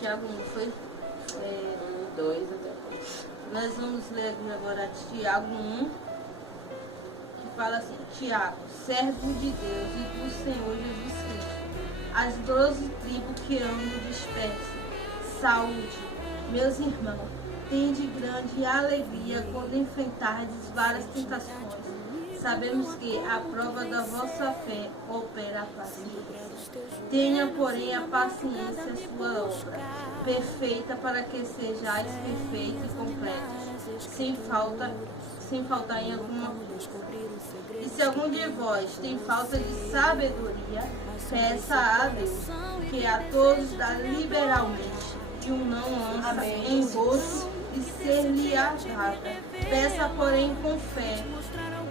Tiago 1, foi? 2 até. Nós vamos ler agora Tiago 1, que fala assim: Tiago, servo de Deus e do Senhor Jesus Cristo, as 12 tribos que amo dispersem, saúde, meus irmãos, tende grande alegria quando enfrentardes várias tentações. Sabemos que a prova da vossa fé opera a paciência. Tenha, porém, a paciência a sua obra perfeita, para que sejais perfeitos e completos, sem faltar em alguma coisa. E se algum de vós tem falta de sabedoria, peça a Deus, que a todos dá liberalmente, e não lança em rosto e ser-lhe-á dada. Peça, porém, com fé,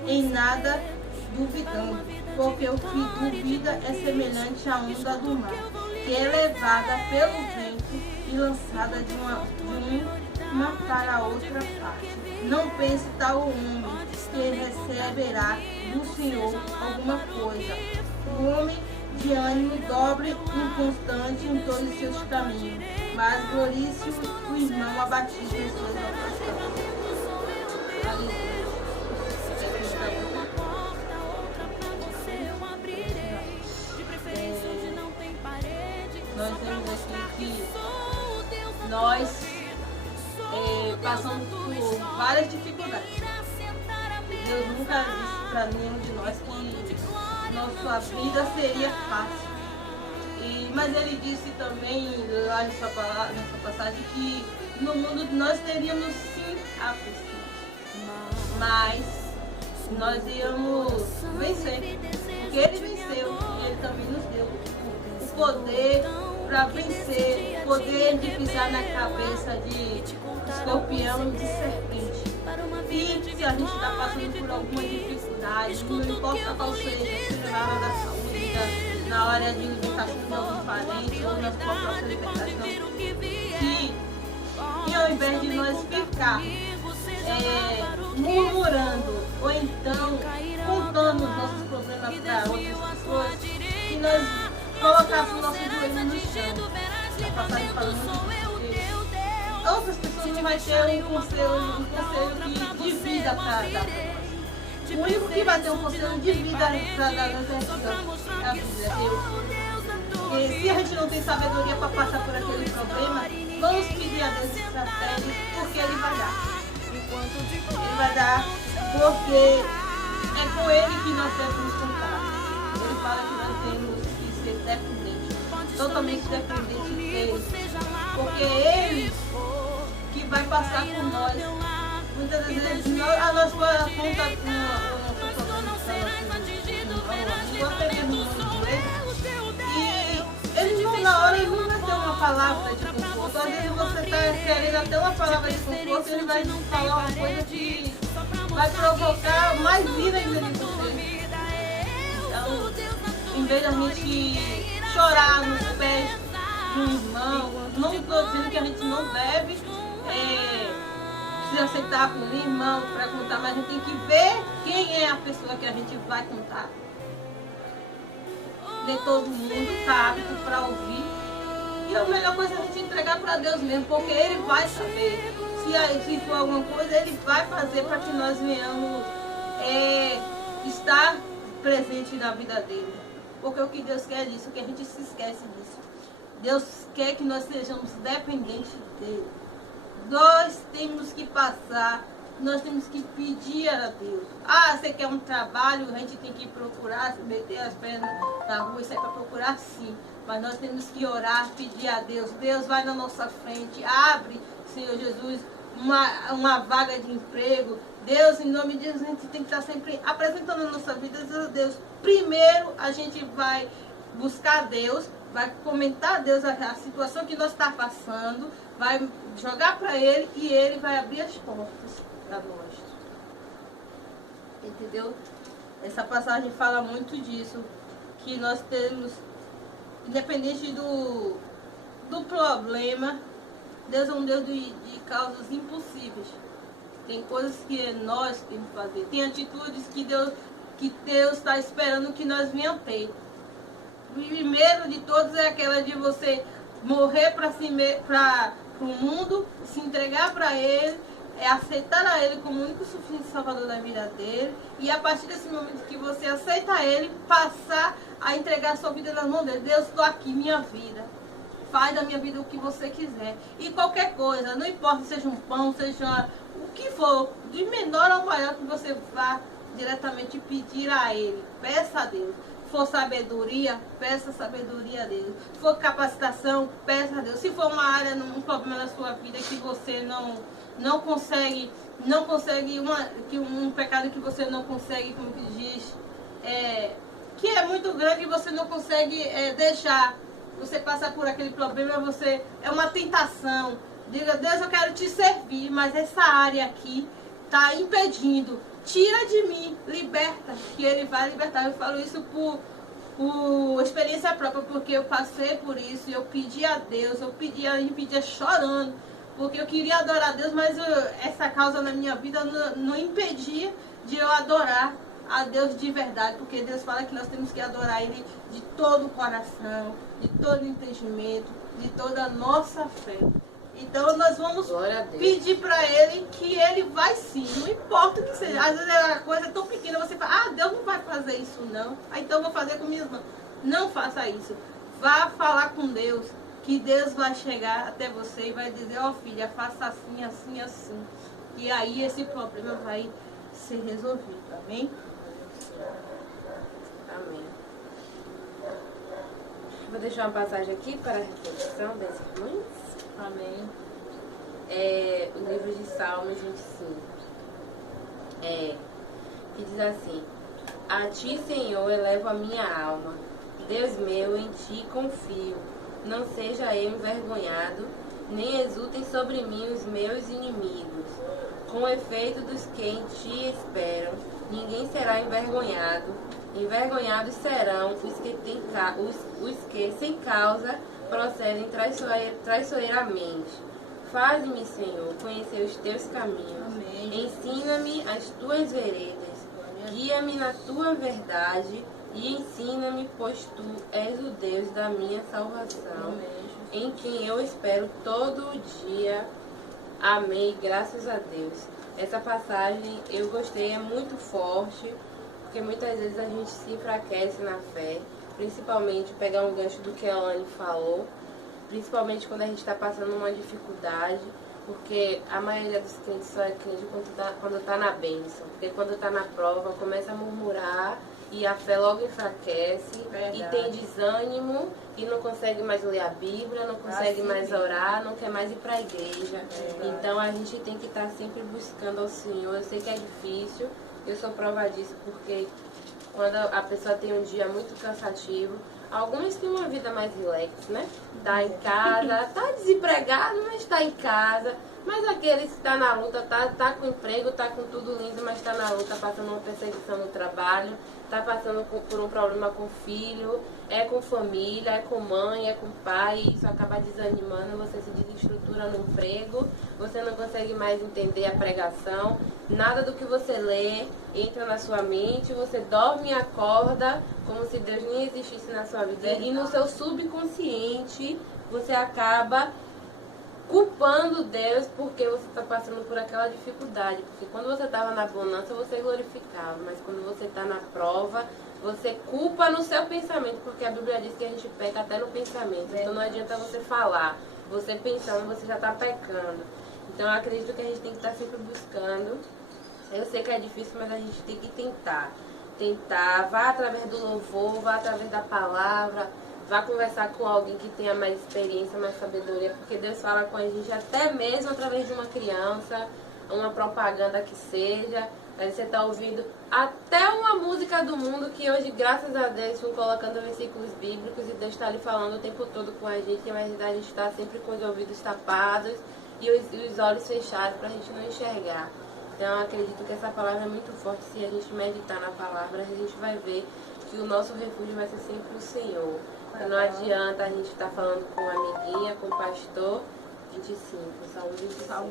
em nada duvidando, porque o que duvida é semelhante à onda do mar, que é levada pelo vento e lançada de uma para a outra parte. Não pense tal homem que receberá do Senhor alguma coisa. O homem de ânimo dobre, inconstante em todos os seus caminhos, mas glorifique o irmão abatido em suas obras. Nós vemos aqui que nós passamos por várias dificuldades. Deus nunca disse para nenhum de nós que nossa vida seria fácil. Mas Ele disse também lá nessa passagem que no mundo nós teríamos sim aflições, mas nós íamos vencer, porque Ele venceu e Ele também nos deu o poder para vencer, poder de pisar na cabeça de escorpião e de serpente. E se a gente está passando por alguma dificuldade, não importa qual seja na hora da saúde, na hora de libertação de algum parente ou na sua própria libertação, que ao invés de nós ficar murmurando ou então contando os nossos problemas para outras pessoas, que nós colocássemos nosso joelho no chão. A passagem fala muito disso. Outras pessoas não vai ter um conselho de vida para dar. O único que vai ter um conselho de vida para dar nas é a Bíblia, é Deus. E se a gente não tem sabedoria para passar por aquele problema, vamos pedir a Deus estratégia, porque Ele vai dar. Ele vai dar, porque é com Ele que nós devemos contar. Ele fala que nós temos que ser dependentes, totalmente dependentes dele, porque é Ele que vai passar por nós. Muitas das vezes a nossa conta com o nosso e ele não, na hora ele não vai ter uma palavra de conforto. Às vezes você está querendo até uma palavra de conforto e ele vai falar uma coisa que vai provocar mais ira ainda de você. Então, em vez de a gente chorar nos pés de um irmão, não estou dizendo que a gente não deve se aceitar com um irmão para contar, mas a gente tem que ver quem é a pessoa que a gente vai contar. Nem todo mundo está apto para ouvir. E a melhor coisa é a gente entregar para Deus mesmo, porque Ele vai saber. Se for alguma coisa, Ele vai fazer para que nós venhamos estar presente na vida dele. Porque o que Deus quer é isso, que a gente se esquece disso. Deus quer que nós sejamos dependentes dele. Nós temos que passar, nós temos que pedir a Deus. Você quer um trabalho, a gente tem que procurar, meter as pernas na rua, isso é para procurar sim. Mas nós temos que orar, pedir a Deus. Deus vai na nossa frente, abre, Senhor Jesus, uma vaga de emprego. Deus, em nome de Jesus, a gente tem que estar sempre apresentando a nossa vida a Deus. Primeiro a gente vai buscar Deus, vai comentar a Deus a situação que nós estamos passando, vai jogar para Ele e Ele vai abrir as portas para nós. Entendeu? Essa passagem fala muito disso, que nós temos, independente do problema, Deus é um Deus de causas impossíveis. Tem coisas que nós temos que fazer, tem atitudes que Deus está esperando que nós venhamos ter. O primeiro de todos é aquela de você morrer para si, para o mundo, se entregar para Ele, aceitar a Ele como o único suficiente salvador da vida dele, e a partir desse momento que você aceita Ele, passar a entregar a sua vida nas mãos dele. Deus, estou aqui, minha vida. Faz da minha vida o que você quiser. E qualquer coisa, não importa, seja um pão, seja o que for, de menor ou maior, que você vá diretamente pedir a Ele. Peça a Deus. Se for sabedoria, peça sabedoria a Deus. Se for capacitação, peça a Deus. Se for uma área, um problema na sua vida que você não consegue, um pecado que você não consegue, como que diz, que é muito grande e você não consegue deixar. Você passa por aquele problema, é uma tentação. Diga, Deus, eu quero te servir, mas essa área aqui está impedindo. Tira de mim, liberta, que Ele vai libertar. Eu falo isso por experiência própria, porque eu passei por isso, e eu pedi a Deus, eu pedia chorando, porque eu queria adorar a Deus, mas essa causa na minha vida não impedia de eu adorar a Deus de verdade, porque Deus fala que nós temos que adorar Ele de todo o coração, de todo o entendimento, de toda a nossa fé. Então nós vamos pedir para Ele que Ele vai sim, não importa o que seja. Às vezes a coisa é tão pequena, você fala, Deus não vai fazer isso não, então eu vou fazer com minhas mãos. Não faça isso. Vá falar com Deus, que Deus vai chegar até você e vai dizer, filha, faça assim, assim, assim. E aí esse problema vai ser resolvido, amém? Amém. Vou deixar uma passagem aqui para a reflexão das irmãs. Amém. O livro de Salmos 25. Que diz assim: A ti, Senhor, elevo a minha alma. Deus meu, em ti confio. Não seja eu envergonhado, nem exultem sobre mim os meus inimigos. Com efeito dos que em ti esperam, ninguém será envergonhado. Envergonhados serão os que sem causa procedem traiçoeiramente. Faze-me, Senhor, conhecer os teus caminhos. Amém. Ensina-me as tuas veredas. Guia-me na tua verdade e ensina-me, pois tu és o Deus da minha salvação, em quem eu espero todo o dia. Amém. Graças a Deus. Essa passagem eu gostei, é muito forte, porque muitas vezes a gente se enfraquece na fé, principalmente pegar um gancho do que a Anne falou, principalmente quando a gente está passando uma dificuldade, porque a maioria dos crentes só é crente quando está na bênção, porque quando está na prova começa a murmurar e a fé logo enfraquece. Verdade. E tem desânimo e não consegue mais ler a Bíblia, não consegue mais orar, não quer mais ir para a igreja. Então a gente tem que estar sempre buscando ao Senhor. Eu sei que é difícil, eu sou prova disso, porque quando a pessoa tem um dia muito cansativo, alguns têm uma vida mais relax, né? Tá em casa, tá desempregado, mas tá em casa. Mas aqueles que está na luta, tá com emprego, tá com tudo lindo, mas está na luta, passando uma perseguição no trabalho, tá passando por um problema com filho, é com família, é com mãe, é com pai, e isso acaba desanimando, você se desestrutura no emprego, você não consegue mais entender a pregação, nada do que você lê entra na sua mente, você dorme e acorda como se Deus nem existisse na sua vida, e no seu subconsciente você acaba culpando Deus porque você está passando por aquela dificuldade. Porque quando você estava na bonança, você glorificava. Mas quando você está na prova, você culpa no seu pensamento. Porque a Bíblia diz que a gente peca até no pensamento. Então não adianta você falar. Você pensando, você já está pecando. Então eu acredito que a gente tem que estar sempre buscando. Eu sei que é difícil, mas a gente tem que tentar. Vá através do louvor, vá através da palavra. Vá conversar com alguém que tenha mais experiência, mais sabedoria, porque Deus fala com a gente até mesmo através de uma criança, uma propaganda que seja. Aí você está ouvindo até uma música do mundo que hoje, graças a Deus, estão colocando versículos bíblicos e Deus está ali falando o tempo todo com a gente, mas a gente está sempre com os ouvidos tapados e os olhos fechados para a gente não enxergar. Então eu acredito que essa palavra é muito forte. Se a gente meditar na palavra, a gente vai ver que o nosso refúgio vai ser sempre o Senhor. Não adianta a gente estar falando com uma amiguinha, com o pastor. 25, Salmo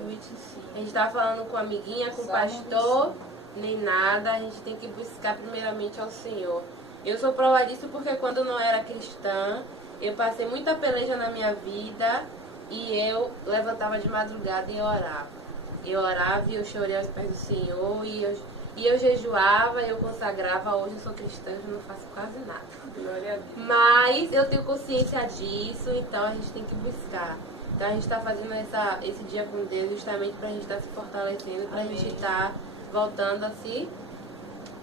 25. A gente está falando com a amiguinha, com o pastor, nem nada. A gente tem que buscar primeiramente ao Senhor. Eu sou prova disso porque quando não era cristã, Eu passei muita peleja na minha vida e eu levantava de madrugada e eu orava. Eu orava e eu chorei aos pés do Senhor e eu jejuava, eu consagrava. Hoje eu sou cristã, eu não faço quase nada. Glória a Deus. Mas eu tenho consciência disso, então a gente tem que buscar. Então a gente está fazendo esse dia com Deus justamente para a gente estar se fortalecendo, para a gente estar voltando a se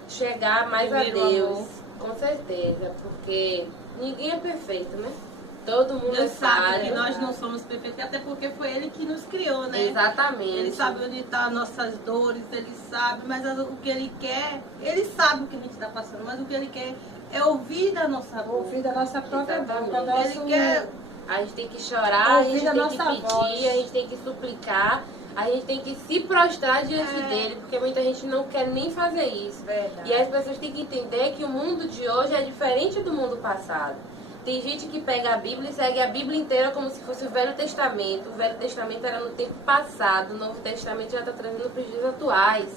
chegar mais a Deus. Com certeza, porque ninguém é perfeito, né? Todo mundo Deus sabe falho. que nós não somos perfeitos, até porque foi Ele que nos criou, né? Exatamente. Ele sabe onde estão as nossas dores, Ele sabe, mas o que Ele quer, Ele sabe o que a gente está passando, mas o que Ele quer é ouvir da nossa boca. Ouvir da nossa própria boca. Ele quer... A gente tem que chorar, a gente tem que pedir, voz. a gente tem que suplicar, a gente tem que se prostrar diante dele, porque muita gente não quer nem fazer isso. Verdade. E as pessoas têm que entender que o mundo de hoje é diferente do mundo passado. Tem gente que pega a Bíblia e segue a Bíblia inteira como se fosse o Velho Testamento. O Velho Testamento era no tempo passado, o Novo Testamento já está trazendo para os dias atuais.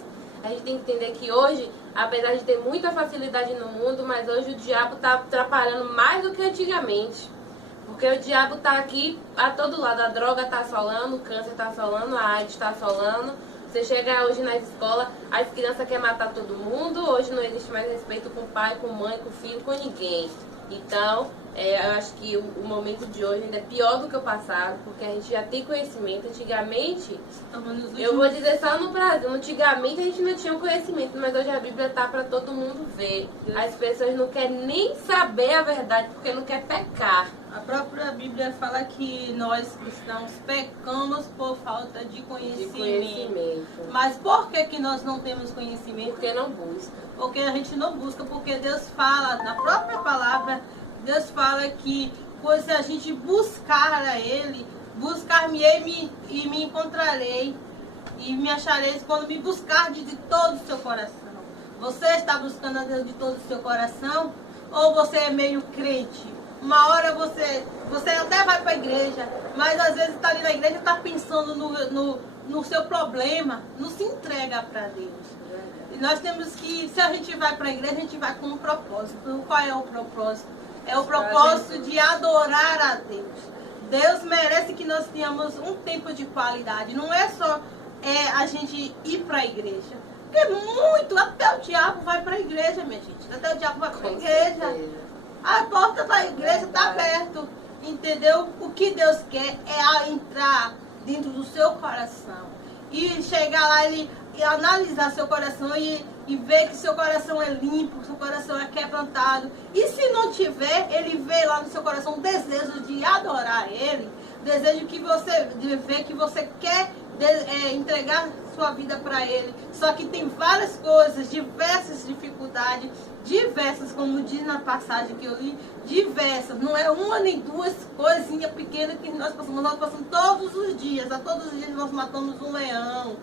A gente tem que entender que hoje, apesar de ter muita facilidade no mundo, mas hoje o diabo está atrapalhando mais do que antigamente. Porque o diabo está aqui a todo lado. A droga está assolando, o câncer está assolando, a AIDS está assolando. Você chega hoje nas escolas, as crianças querem matar todo mundo. Hoje não existe mais respeito com pai, com mãe, com filho, com ninguém. Então, eu acho que o momento de hoje ainda é pior do que o passado, porque a gente já tem conhecimento. Antigamente, eu vou dizer só no Brasil, antigamente a gente não tinha conhecimento, mas hoje a Bíblia está para todo mundo ver. As pessoas não querem nem saber a verdade, porque não quer pecar. A própria Bíblia fala que nós cristãos pecamos por falta de conhecimento. Mas por que nós não temos conhecimento? Porque não busca. Porque a gente não busca, porque Deus fala, na própria palavra, Deus fala que se a gente buscar a Ele, buscar-me-ei e me encontrarei, e me achareis quando me buscar de todo o seu coração. Você está buscando a Deus de todo o seu coração? Ou você é meio crente? Uma hora você até vai para a igreja, mas às vezes está ali na igreja e está pensando no seu problema, não se entrega para Deus. E nós temos que, se a gente vai para a igreja, a gente vai com um propósito. Qual é o propósito? É o propósito de adorar a Deus. Deus merece que nós tenhamos um tempo de qualidade. Não é só a gente ir para a igreja. Porque até o diabo vai para a igreja, minha gente. Até o diabo vai para a igreja. A porta da igreja está aberta, entendeu? O que Deus quer é entrar dentro do seu coração e chegar lá e analisar seu coração e ver que seu coração é limpo, seu coração é quebrantado. E se não tiver, Ele vê lá no seu coração um desejo de adorar Ele, desejo de ver que você quer entregar sua vida para Ele. Só que tem várias coisas, diversas dificuldades, diversas, como diz na passagem que eu li, diversas, não é uma nem duas coisinhas pequenas que nós passamos todos os dias. A todos os dias nós matamos um leão,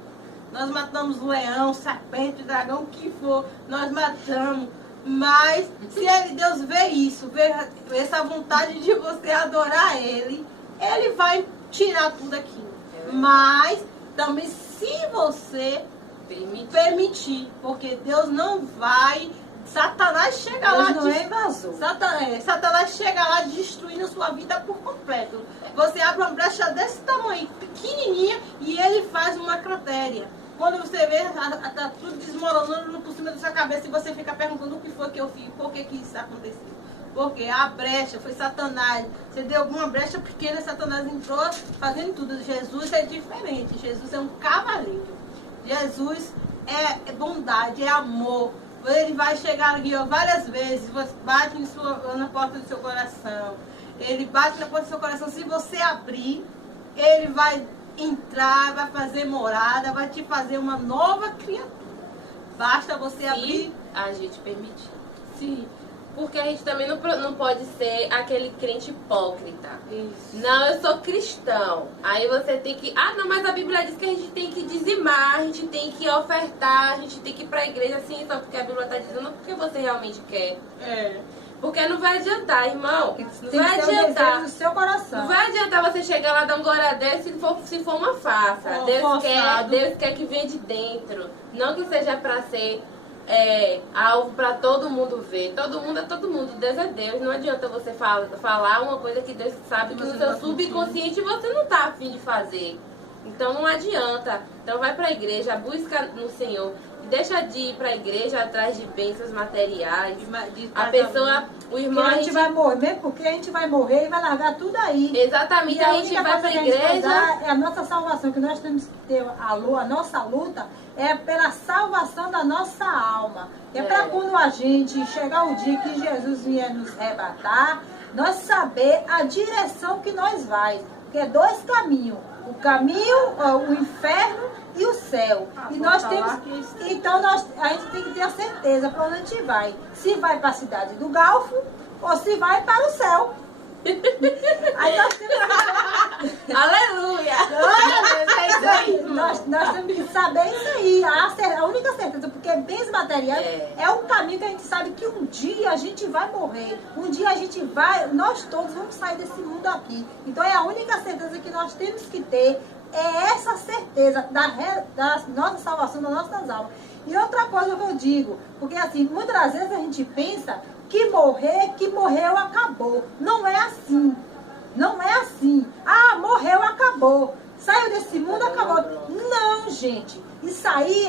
serpente, dragão, o que for, nós matamos. Mas se Deus vê isso, vê essa vontade de você adorar Ele, Ele vai tirar tudo aquilo. Mas também se você permitir, porque Deus não vai... Satanás chega lá, Satanás chega lá destruindo sua vida por completo. Você abre uma brecha desse tamanho, pequenininha, e ele faz uma cratéria. Quando você vê, tá tudo desmoronando por cima da sua cabeça e você fica perguntando o que foi que eu fiz, por que isso aconteceu. Porque a brecha foi Satanás. Você deu alguma brecha pequena, Satanás entrou fazendo tudo. Jesus é diferente. Jesus é um cavaleiro. Jesus é bondade, é amor. Ele vai chegar aqui várias vezes, você bate na porta do seu coração. Ele bate na porta do seu coração. Se você abrir, Ele vai entrar, vai fazer morada, vai te fazer uma nova criatura. Basta você abrir. A gente permitir. Sim. Porque a gente também não pode ser aquele crente hipócrita. Isso. Não, eu sou cristão. Aí você tem que... Ah, não, mas a Bíblia diz que a gente tem que dizimar, a gente tem que ofertar, a gente tem que ir pra igreja assim, só porque a Bíblia está dizendo, não porque você realmente quer. Porque não vai adiantar, irmão. Não vai adiantar. Do seu coração. Não vai adiantar você chegar lá e dar um glória a Deus se for uma farsa. Deus quer que venha de dentro. Não que seja pra ser algo para todo mundo ver. Todo mundo é todo mundo. Deus é Deus. Não adianta você falar uma coisa que Deus sabe que no seu subconsciente você não está a fim de fazer. Então não adianta. Então vai para a igreja, busca no Senhor. Deixa de ir para a igreja atrás de bênçãos materiais. A pessoa, o irmão... a gente vai morrer, mesmo porque a gente vai morrer e vai largar tudo aí. Exatamente, e a gente vai para a igreja... É a nossa salvação, que nós temos que ter a nossa luta é pela salvação da nossa alma. É para quando a gente chegar o dia que Jesus vier nos arrebatar, nós saber a direção que nós vai. Porque é dois caminhos. O caminho, o inferno e o céu. E nós temos. Então a gente tem que ter a certeza para onde a gente vai. Se vai para a cidade do Galfo ou se vai para o céu. Aí nós temos que... Aleluia! É isso aí. Nós temos que saber isso aí. A única certeza, porque bens materiais é um caminho que a gente sabe que um dia a gente vai morrer. Um dia a gente vai, nós todos vamos sair desse mundo aqui. Então é a única certeza que nós temos que ter. É essa certeza da nossa salvação, das nossas almas. E outra coisa que eu digo, porque assim, muitas vezes a gente pensa que morreu, acabou. Não é assim. Não é assim. Ah, morreu, acabou. Saiu desse mundo, acabou. Não, gente. Isso aí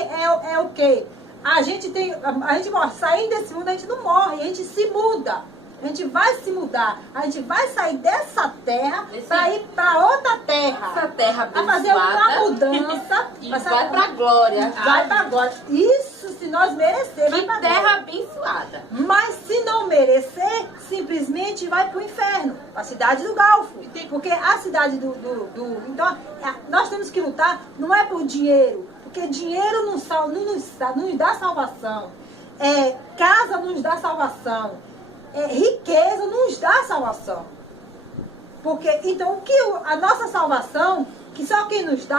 é o quê? A gente morre. Saindo desse mundo, a gente não morre, a gente se muda. A gente vai se mudar. A gente vai sair dessa terra para ir para outra terra. Essa terra abençoada. Vai fazer uma mudança. E vai para a glória. Vai para a glória. Isso se nós merecermos. Que terra abençoada. Mas se não merecer, simplesmente vai para o inferno. Para a cidade do Galfo. Porque a cidade Então, nós temos que lutar, não é por dinheiro. Porque dinheiro não nos dá salvação. Casa não nos dá salvação. Riqueza nos dá salvação. Porque, então, a nossa salvação, que só quem nos dá,